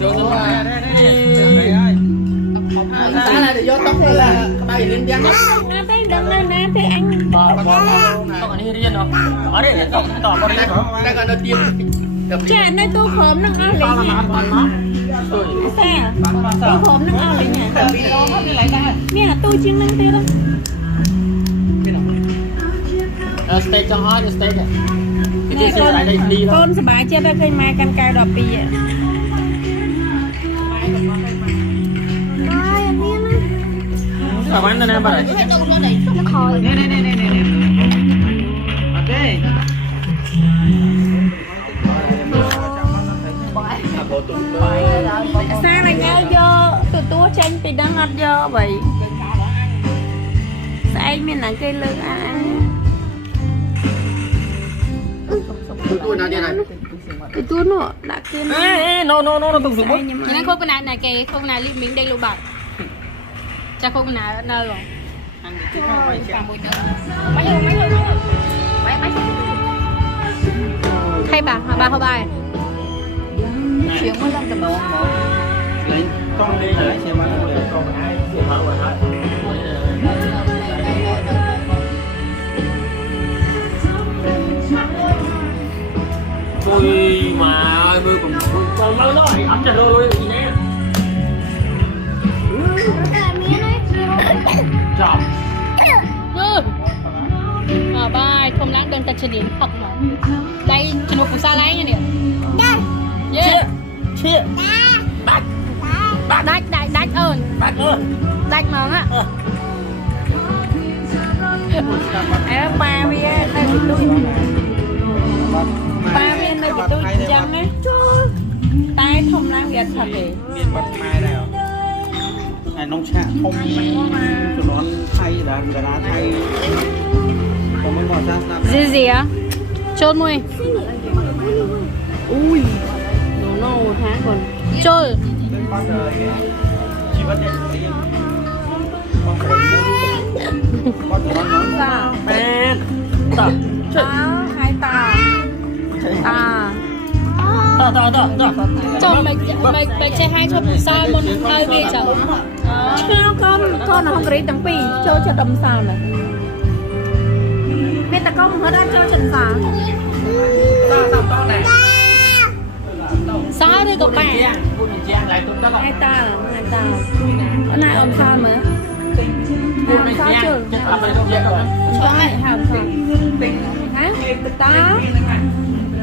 Chỗ số là ta là để vô tóc hay là bay lên giang á? Thấy đừng lên nè thì anh. Không còn đi riêng đâu. Ở đây để tỏ con đi. Đây còn đầu tiên. Chả nơi tôi khóm nó ăn lấy nhỉ? Sao? Tôi khóm nó ăn lấy nhỉ? Nè tôi chiên lên tiêu đó. Steak cho hỏi steak à? Nè con sờ bài chết đó cây mai căn cao đọt bì à? Ở bán nó nè bà này. Nó khôi. Nè. Ok. Sao này nhau vô? Tụi tôi tranh thì đang ngọt vô vậy. Sao anh mình là cây lưng ăn? Tụi tôi nào đi này? Tụi tôi nữa đã kia nó. No tụi xuống bút. Cho nên khúc cái này kì khúc này liên miệng đây luôn bạc. Cha khúc này nơi rồi. Hay bà hô bài. Chuyện mới làm tầm một. Lấy con đi lại xem mà được con ai cũng thở rồi hết. Ui mà ơi mưa còn lâu đó ẩm trời ơi gì nè. Chọc. Bài không lát bên ta chơi điện học mà. Đây chân một xa lái nha nè. Yeah. Chia. Đách ơn. Đách món á. Ba viên đây bị tôi. Ba viên đây bị tôi chăng á. Tay không làm việc thật thì. Miền Bắc Mai đây hả? Này nông trại không tụi nó thay là người ta thay. Còn mới ngồi sang Gì á? Chốt mùi. Ui. Nó tháng còn. Chốt. Chỉ bắt điện đi. Con của nó Sao? bé. Tờ. Đó, hai tà. Tờ. Chồng mày chơi hai chốt sao một hơi bị sao? Cho con nó không có đi tầng pì cho đầm sao này. Mẹ ta con hết đã cho chân sao? Sao con này? Sao đây cậu bạn? Hai tà. Bữa nay ôm sao nữa? Ôm sao chưa? Cho mẹ hàm sao? Hả? Ta?